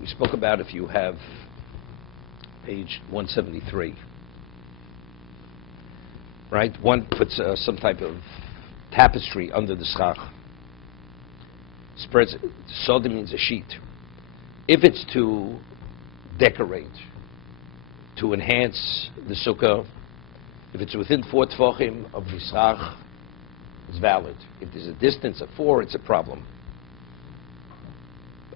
We spoke about if you have page 173, right? One puts some type of tapestry under the schach. Spreads, soda means a sheet. If it's to decorate, to enhance the sukkah, if it's within 4 tefachim of the schach, it's valid. If there's a distance of 4, it's a problem.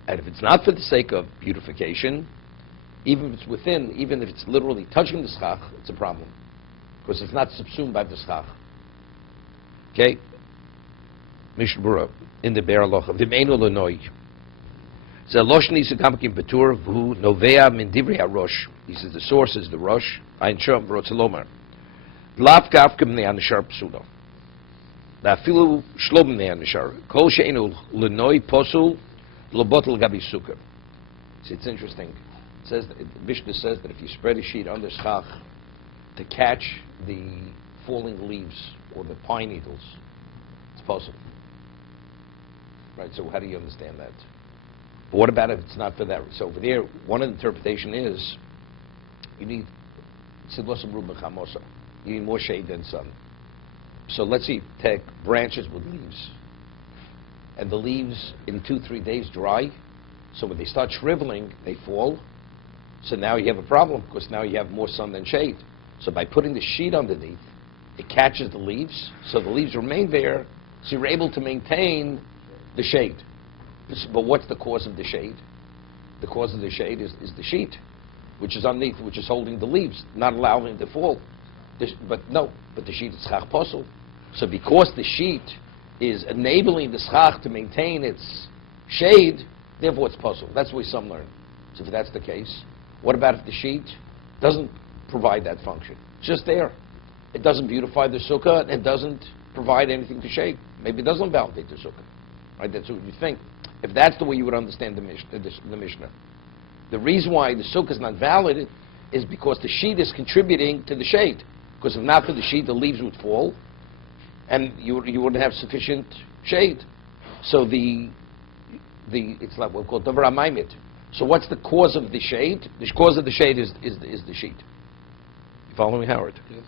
And if it's not for the sake of beautification, even if it's within, even if it's literally touching the schach, it's a problem. Because it's not subsumed by the schach. Okay? Mishna Berura, in the Be'er Alocha, V'meinu l'noi. Ze losh nisa kamkim betur, v'hu novea min divrei harosh. He says the source is the rosh. Ein shom v'rotzelomar. Lav kafkim ne'anishar psulo. Na'afilu shlom ne'anishar. Kol she'enu l'noi posul, l'botel gabi sukkah. See, it's interesting. It says, Mishnah says that if you spread a sheet under schach to catch the falling leaves or the pine needles, it's possible. Right, so how do you understand that? But what about if it's not for that? So over there, one interpretation is you need you need more shade than sun. So let's see, take branches with leaves. And the leaves in 2-3 days dry. So when they start shriveling, they fall. So now you have a problem because now you have more sun than shade. So by putting the sheet underneath, it catches the leaves. So the leaves remain there. So you're able to maintain the shade. But what's the cause of the shade? The cause of the shade is the sheet, which is underneath, which is holding the leaves, not allowing them to fall. But the sheet is schach posel. So because the sheet is enabling the schach to maintain its shade, therefore it's posel. That's what some learn. So if that's the case, what about if the sheet doesn't provide that function? It's just there. It doesn't beautify the sukkah. It doesn't provide anything to shade. Maybe it doesn't validate the sukkah. Right? That's what you think. If that's the way you would understand the Mishnah. The reason why the sukkah is not valid is because the sheet is contributing to the shade. Because if not for the sheet, the leaves would fall, and you wouldn't have sufficient shade. So it's like what we call davar ha'maimit. So what's the cause of the shade? The cause of the shade is the sheet. You follow me, Howard? Yes.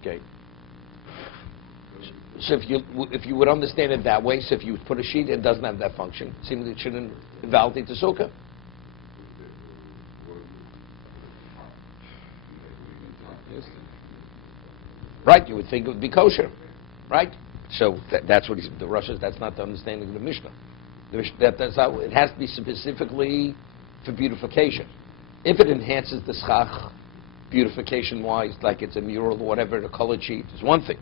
Okay. So if you would understand it that way, so if you would put a sheet, it doesn't have that function. It seems it shouldn't validate the sukkah. Right, you would think it would be kosher, right? So that's what the Rosh says. That's not the understanding of the Mishnah. That's how it has to be specifically for beautification. If it enhances the schach, beautification-wise, like it's a mural or whatever, the colored sheet is one thing.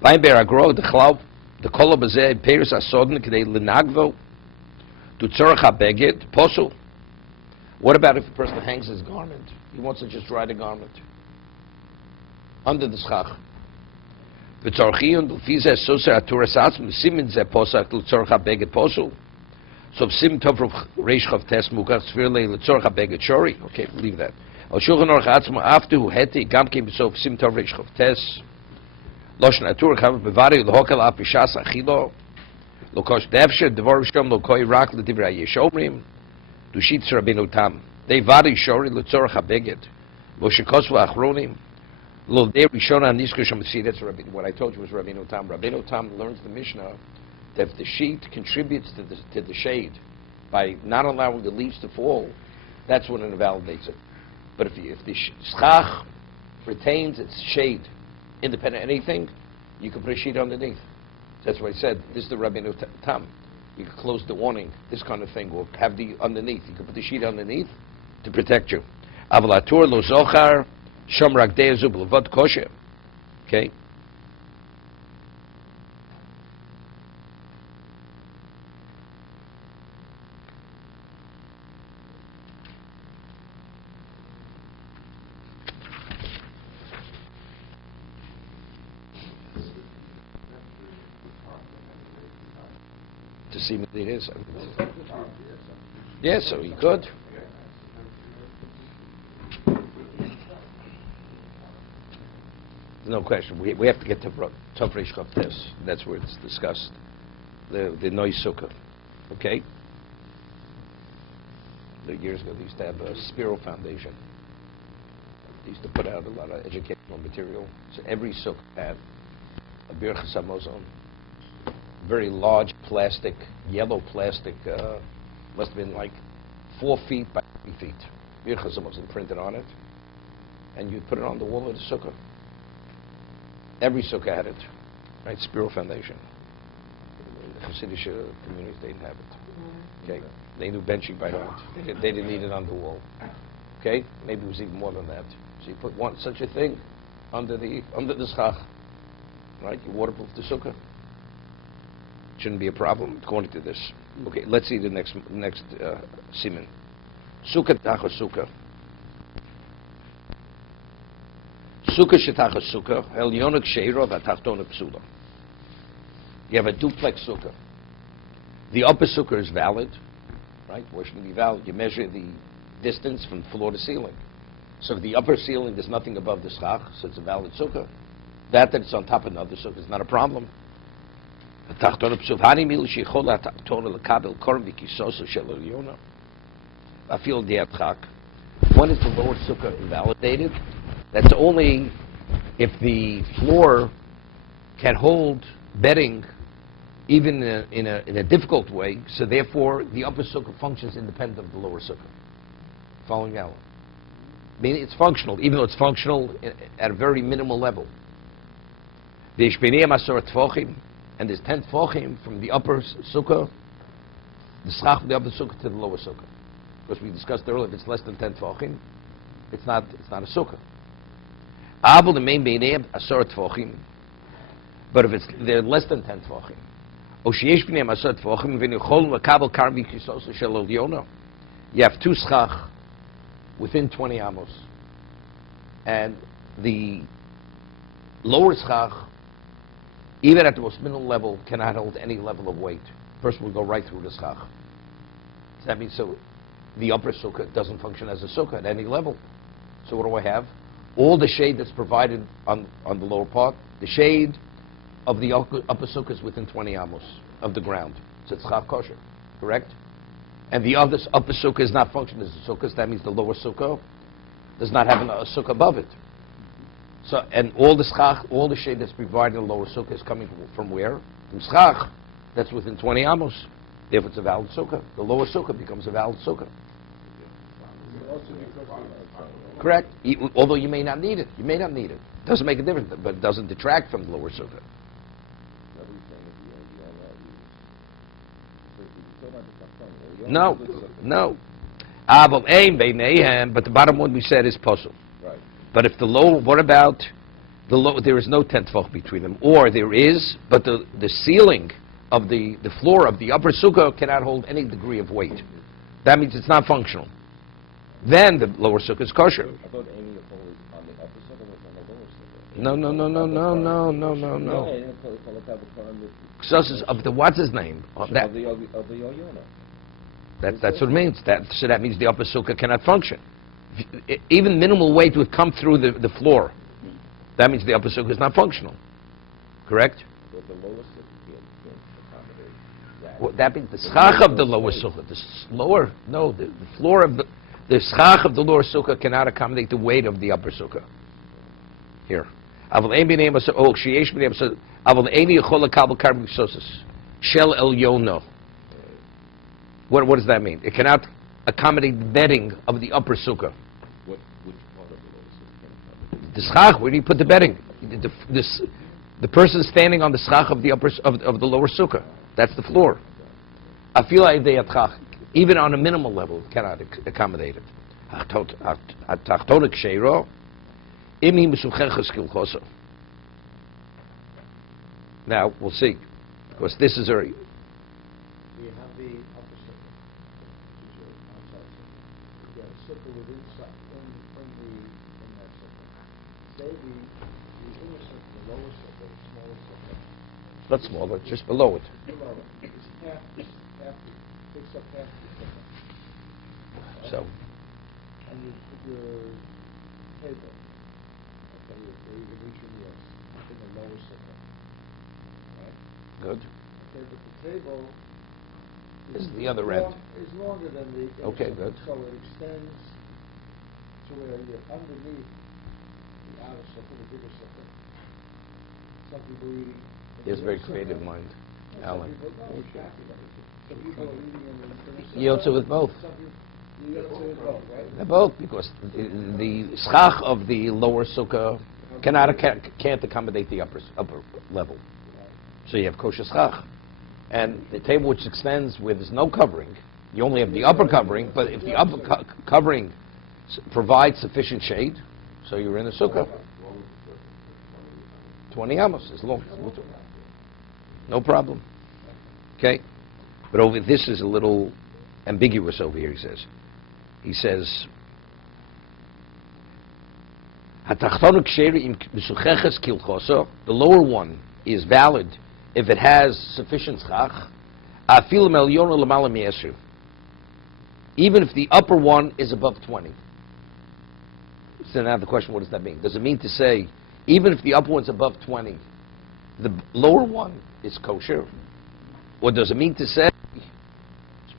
The kol bazeh peiros asodin k'dei lenagvo to tzorach habeged posul. What about if a person hangs his garment? He wants to just dry the garment under the schach. V'tzorchion l'fizeh soser aturas atzm simin zeh posach l'tzorach habeged posul. So sim tov reish chav tes mukach tzvirlei l'tzorach habeged shori. Okay, leave that. Al shulchan aruch atzma after hu heti gam kim b'sof sim tov reish chav tes. Loshen atur chav bevari l'hokel al pashas achilo lokosh devsher devar v'shom lokoi rak l'divrei yeshomrim dushit Rabbeinu Tam. They vari shori l'tzorach habeged v'shekosvu achronim. See, that's what I told you was Rabbeinu Tam. Rabbeinu Tam learns the Mishnah that if the sheet contributes to the shade by not allowing the leaves to fall, that's when it invalidates it. But if the schach retains its shade, independent of anything, you can put a sheet underneath. That's what I said. This is the Rabbeinu Tam. You can close the awning, this kind of thing, or have the underneath. You can put the sheet underneath to protect you. Avalatur lo zochar. Shomrak de'ezub levot kosher. Okay? To see what it is. Yes, so he could. No question. We have to get to Tov Reish Chav Tes. That's where it's discussed. The noise sukkah. Okay? Years ago, they used to have a Spiro Foundation. They used to put out a lot of educational material. So every sukkah had a birchas hamazon, very large plastic, yellow plastic, must have been like 4 feet by 3 feet. Birchas hamazon printed on it, and you'd put it on the wall of the sukkah. Every sukkah had it, right? Spiro Foundation. The Hasidic communities, they didn't have it. Okay, they knew benching by heart. They didn't need it on the wall. Okay, maybe it was even more than that. So you put such a thing under the schach, right? You waterproof the sukkah. Shouldn't be a problem according to this. Okay, let's see the next siman. Sukkah tachas sukkah. Sukkah shetachas sukkah. Elyonik sheiro v'tachtonik psula. You have a duplex sukkah. The upper sukkah is valid, right? Why shouldn't it be valid? You measure the distance from floor to ceiling. So if the upper ceiling is nothing above the schach, so it's a valid sukkah. That it's on top of another sukkah is not a problem. When is the lower sukkah invalidated? That's only if the floor can hold bedding even in a difficult way, so therefore the upper sukkah functions independent of the lower sukkah. Following out. Meaning it's functional, even though it's functional at a very minimal level. And there's 10 tfochim from the upper sukkah, the schach from the upper sukkah to the lower sukkah. Because we discussed earlier, if it's less than 10 tfochim, it's not a sukkah. But if they're less than 10 tfochim, you have 2 schach within 20 amos, and the lower schach, even at the most minimal level, cannot hold any level of weight. First, we'll go right through the schach. So that means the upper sukkah doesn't function as a sukkah at any level. So what do I have? All the shade that's provided on the lower part, the shade of the upper sukkah is within 20 amos of the ground. So it's schach kosher, correct? And the other upper sukkah is not functioning as a sukkah, so that means the lower sukkah does not have a sukkah above it. So, and all the schach, all the shade that's provided in the lower sukkah is coming from where? From schach, that's within 20 amos. If it's a valid sukkah, the lower sukkah becomes a valid sukkah. Correct? Although you may not need it. You may not need it. Doesn't make a difference, but it doesn't detract from the lower sukkah. No. But the bottom one we said is possible. Right. But if the lower, what about the low? There is no 10th tefach between them, or there is, but the ceiling of the floor of the upper sukkah cannot hold any degree of weight. That means it's not functional. Then the lower sukkah is kosher. I thought Amy was on the upper sukkah was on the lower sukkah. No. Ksos of the what's his name? Of the Oyona. That's what it means. So that means the upper sukkah cannot function. Even minimal weight would come through the floor. That means the upper sukkah is not functional. Correct? But the lower sukkah can't accommodate that. Well, that means the schach of the lower sukkah. The floor of the schach of the lower sukkah cannot accommodate the weight of the upper sukkah. Here. Shel el yono. What does that mean? It cannot accommodate the bedding of the upper sukkah. Which part of the lower sukkah can accommodate? The schach, where do you put the bedding? The person standing on the schach of the of the lower sukkah. That's the floor. Even on a minimal level, it cannot accommodate it. Now, we'll see. Because this is very... We have the upper sukkah, which is outside sukkah. We have a sukkah within that sukkah. Say the inner sukkah, the lower sukkah, the smaller sukkah. Not smaller, just below it. Below it. It's takes up half the sukkah. So, And you put your table, okay, where you can reach your meals, in the lower sukkah. Right? good. Okay, but the table This is the other end. It's longer than the... Okay, good. So it extends to where you're underneath the outer sukkah, the bigger sukkah. Some people are eating... He has a very creative mind, Alan. Some people are eating in the... Yotze with both. You yotze with both, right? They're both, because the schach of the lower sukkah can't accommodate the upper level. So you have kosher schach. And the table which extends where there's no covering, you only have the upper covering, but if the upper covering provides sufficient shade, so you're in a sukkah. 20 amos is long. No problem. Okay? But over this is a little ambiguous over here, he says. He says, the lower one is valid if it has sufficient schach, even if the upper one is above 20. So now the question, what does that mean? Does it mean to say, even if the upper one's above 20, the lower one is kosher? Or does it mean to say,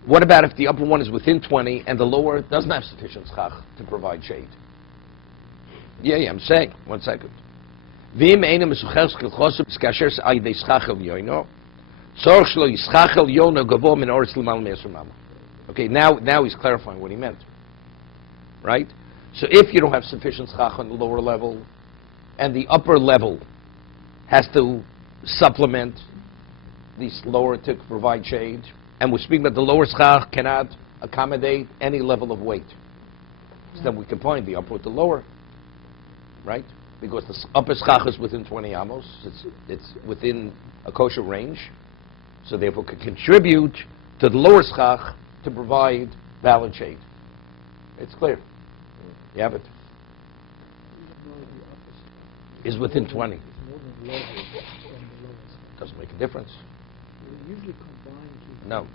what about if the upper one is within 20 and the lower doesn't have sufficient schach to provide shade? Yeah, I'm saying. 1 second. Okay, now he's clarifying what he meant. Right? So if you don't have sufficient schach on the lower level, and the upper level has to supplement these lower to provide shade, and we're speaking about the lower schach cannot accommodate any level of weight. So then we combine the upper with the lower. Right? Because the upper schach is within 20 amos, it's within a kosher range, so therefore can contribute to the lower schach to provide valid shade. It's clear. You have it. Is within 20. Doesn't make a difference. Usually combined. No.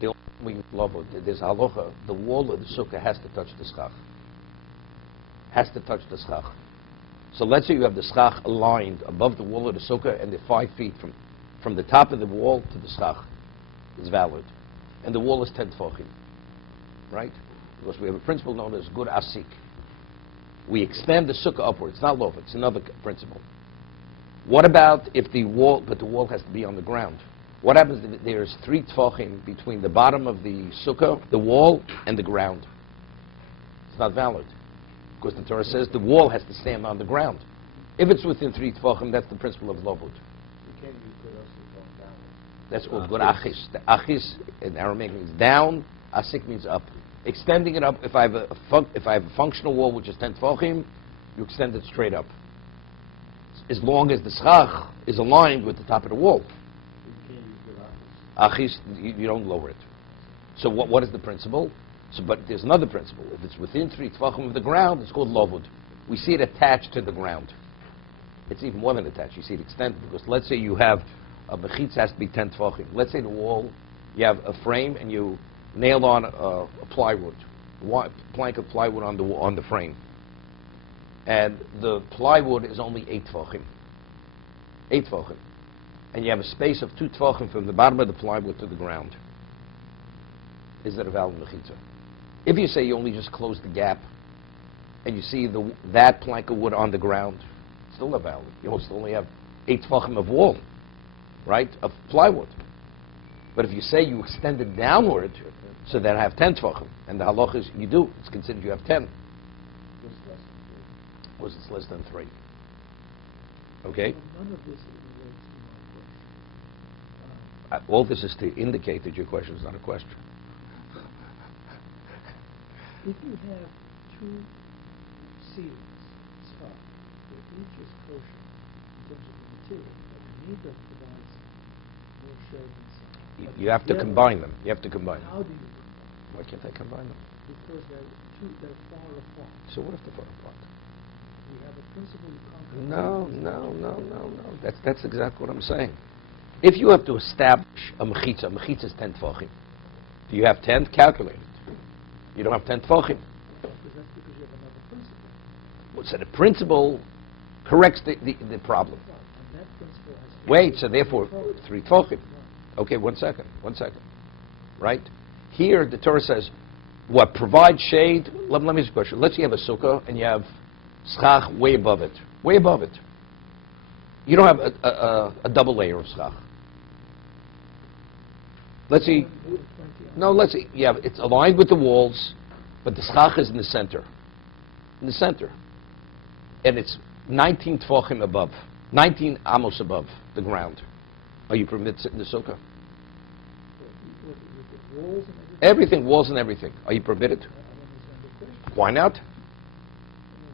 The only level, there's halacha, the wall of the sukkah has to touch the schach. Has to touch the schach. So let's say you have the schach aligned above the wall of the sukkah and they're 5 feet from the top of the wall to the schach. It's valid. And the wall is 10 tefachim. Right? Because we have a principle known as good asik. We extend the sukkah upward. It's not lofa. It's another principle. What about if the wall, but the wall has to be on the ground? What happens if there's 3 tefachim between the bottom of the sukkah, the wall, and the ground? It's not valid. Because the Torah says the wall has to stand on the ground. If it's within 3 tefachim, that's the principle of lovud. That's called good achis. The achis in Aramaic means down. Asik means up. Extending it up. If I have a functional wall which is 10 tefachim, you extend it straight up. As long as the schach is aligned with the top of the wall. Achis, you don't lower it. So what is the principle? So, but there's another principle. If it's within 3 tefachim of the ground, it's called lovud. We see it attached to the ground. It's even more than attached. You see it extended. Because let's say you have a mechitza has to be 10 tefachim. Let's say the wall, you have a frame and you nail on a plywood, plank of plywood on the frame. And the plywood is only 8 tefachim. 8 tefachim. And you have a space of 2 tefachim from the bottom of the plywood to the ground. Is that a valid mechitza? If you say you only just close the gap and you see that plank of wood on the ground, it's still not valid. You still only have 8 tefachim of wall, right, of plywood. But if you say you extend it downward, so that I have 10 tefachim, and the halacha is you do, it's considered you have 10. Was it's less than 3? Okay? None of this relates to my question. All this is to indicate that your question is not a question. If you have 2 ceilings, spot, where each is kosher in terms of the material, but neither provides more shade than some. You have to combine them. You have to combine them. How do you? Why can't I combine them? Because they're far apart. So what if they're far apart? We have a principle you can't No. That's exactly what I'm saying. If you have to establish a mechitza is 10 tefachim. Do you have 10? Calculate it. You don't have 10 tefachim. Because that's because you have another principle. Well, so the principle corrects the problem. And that principle has Wait, so therefore 3 tefachim. Okay, one second. Right? Here, the Torah says, what provides shade? Let me ask you a question. Let's say you have a sukkah and you have schach way above it. Way above it. You don't have a double layer of schach. Let's see. No, let's see. Yeah, it's aligned with the walls, but the schach is in the center. In the center. And it's 19 tefachim above. 19 amos above the ground. Are you permitted to sit in the sukkah? Everything, walls and everything. Are you permitted? Why not?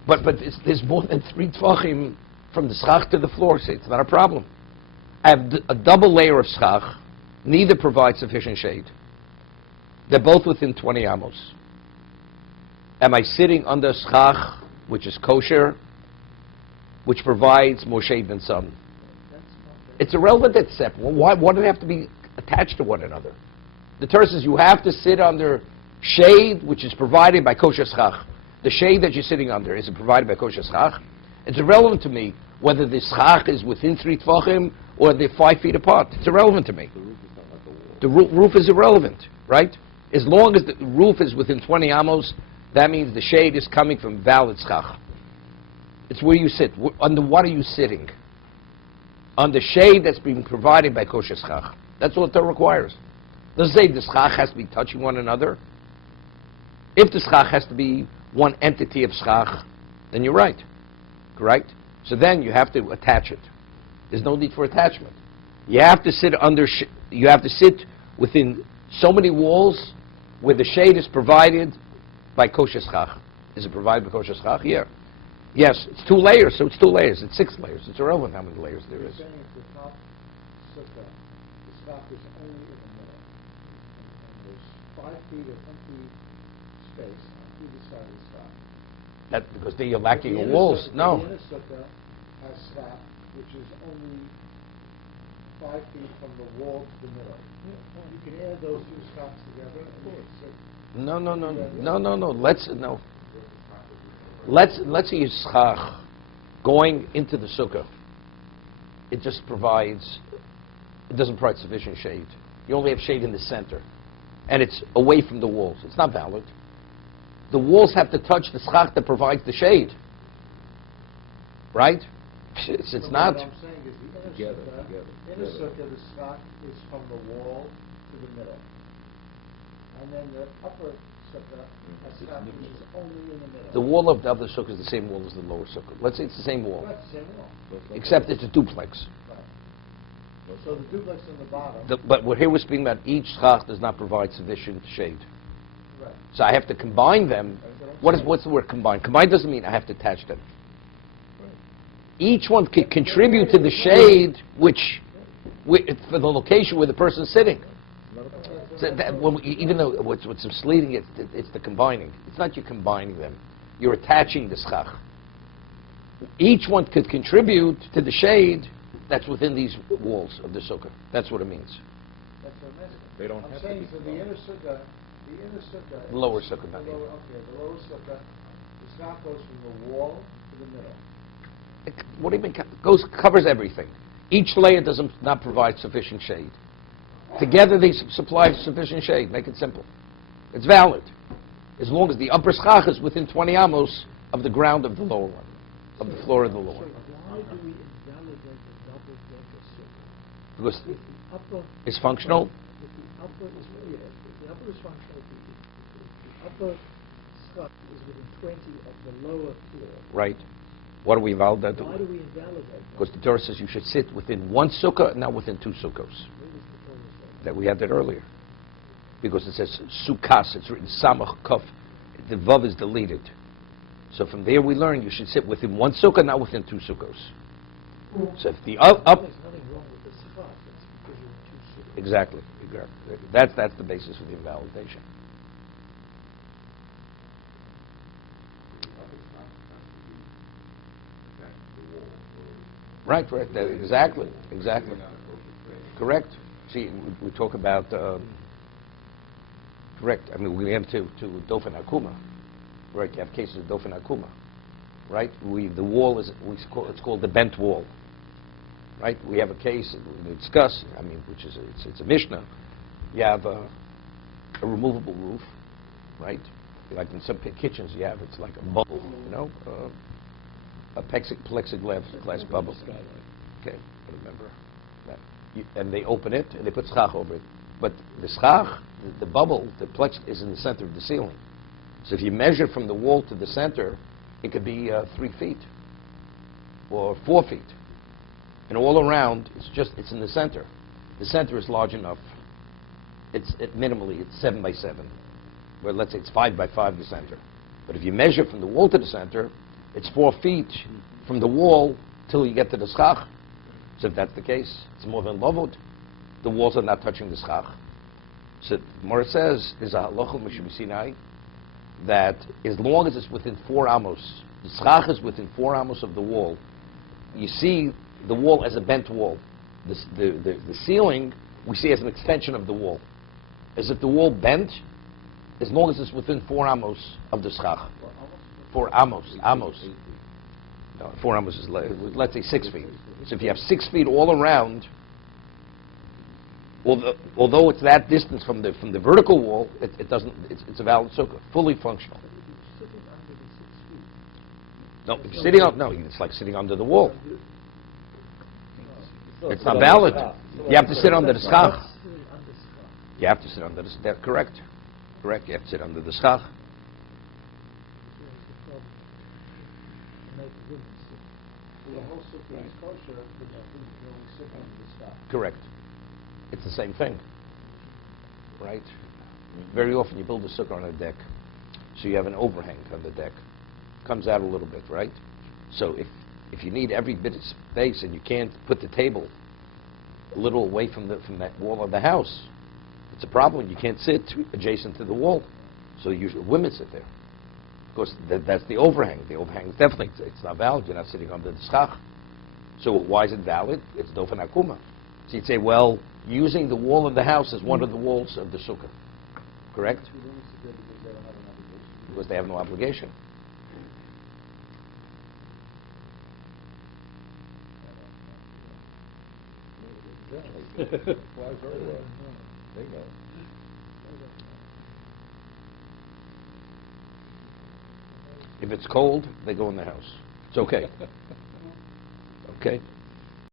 But there's more than 3 tefachim from the schach to the floor. See, it's not a problem. I have a double layer of schach. Neither provides sufficient shade. They're both within 20 amos. Am I sitting under schach, which is kosher, which provides more shade than sun? It's irrelevant that it's separate. Why do they have to be attached to one another? The Torah says you have to sit under shade which is provided by kosher schach. The shade that you're sitting under, is it provided by kosher schach? It's irrelevant to me whether the schach is within 3 tefachim or they're 5 feet apart. It's irrelevant to me. The roof is irrelevant, right? As long as the roof is within 20 amos, that means the shade is coming from valid schach. It's where you sit. Under what are you sitting? On the shade that's being provided by kosher schach. That's what the Torah requires. Doesn't say the schach has to be touching one another. If the schach has to be one entity of schach, then you're right. Correct? So then you have to attach it. There's no need for attachment. You have to sit under. You have to sit within so many walls where the shade is provided by kosher schach. Is it provided by kosher schach? Yeah. Yes, it's 2 layers, so it's 2 layers. It's 6 layers. It's irrelevant how many layers there is. You're saying if the top sukkah, the schach is only in the middle, and there's 5 feet of empty space on either side of the schach. That because they are lacking The in inner walls. sukkah- No. The inner sukkah has schach, which is only 5 feet from the wall to the middle. You can add those 2 schachs together and make it 6. No. Let's use schach going into the sukkah. It just provides. It doesn't provide sufficient shade. You only have shade in the center, and it's away from the walls. It's not valid. The walls have to touch the schach that provides the shade. Right? It's not. What I'm saying is the inner sukkah, the schach is from the wall to the middle. And then the upper sukkah has schach which is only in the middle. The wall of the other sukkah is the same wall as the lower sukkah. Let's say it's the same wall, Right, the same wall. except it's a duplex. Right. So the duplex in the bottom. But what here we're speaking about, each schach does not provide sufficient shade. Right. So I have to combine them. What's the word combine? Combine doesn't mean I have to attach them. Each one can contribute to the shade which for the location where the person's sitting. So that, even though what's misleading, it's the combining. It's not you combining them. You're attaching the schach. Each one could contribute to the shade that's within these walls of the sukkah. That's what it means. That's what I'm asking. They don't I'm have to saying be for the inner sukkah. The lower sukkah, not the the lower, okay, the lower sukkah, the schach goes from the wall to the middle. What do you mean? Covers everything. Each layer does not provide sufficient shade. Together they supply sufficient shade. Make it simple. It's valid. As long as the upper schach is within 20 amos of the ground of the lower one, of the floor of the lower. So why do we invalidate the double decker sukkah? Because If the upper it's functional. If the upper is if the upper is functional, if the upper schach is within 20 of the lower floor. Right. What do we invalidate? Why do we invalidate that? Because the Torah says you should sit within 1 sukkah, not within 2 sukkahs. Where does the Torah say? That we had that earlier. Because it says sukkas, it's written samach kaf. The vav is deleted. So from there we learn you should sit within 1 sukkah, not within 2 sukkahs. So if the up, There's nothing wrong with the schach. It's because you're in 2 sukkahs. exactly. That's the basis for the invalidation. Right. Exactly. Correct. See, we talk about, correct, I mean, we have to Dofen Hakuma, right, you have cases of Dofen Hakuma, right, the wall is, it's called the bent wall, right? We have a case we discuss. I mean, which is it's a Mishnah. You have a removable roof, right? Like in some kitchens, you have it's like a bubble, a plexiglass bubble. Okay, I remember that. And they open it and they put schach over it. But the schach, the bubble, the plex is in the center of the ceiling. So if you measure from the wall to the center, it could be 3 feet or 4 feet. And all around, it's in the center. The center is large enough. Minimally, it's 7 by 7. Well, let's say it's 5 by 5, the center. But if you measure from the wall to the center, it's 4 feet from the wall till you get to the schach. So if that's the case, it's more than lavod. The walls are not touching the schach. So Mora says, is a halacha Sinai that as long as it's within 4 amos, the schach is within 4 amos of the wall, you see the wall as a bent wall. The ceiling we see as an extension of the wall. As if the wall bent, as long as it's within 4 amos of the schach. 4 amos. No, 4 amos is, let's say 6 feet. So if you have 6 feet all around, although it's that distance from the vertical wall, it doesn't. It's a valid sukkah, fully functional. Sitting under the 6 feet. No, if you're sitting on. No, it's like sitting under the wall. It's not valid. You have to sit under the schach. You have to sit under the schach. Correct. You have to sit under the schach. The whole sukkah is kosher, but I think you only sit under the schach. Correct. It's the same thing, right? Very often you build a sukkah on a deck, so you have an overhang on the deck. Comes out a little bit, right? So if you need every bit of space and you can't put the table a little away from that wall of the house, it's a problem. You can't sit adjacent to the wall, so usually women sit there. Of course, that's the overhang. The overhang is definitely, it's not valid. You're not sitting under the schach. So why is it valid? It's dofen akuma. So you'd say, well, using the wall of the house as one of the walls of the sukkah. Correct? Because they have no obligation. Flies very well. Bingo. If it's cold, they go in the house. It's okay. Okay?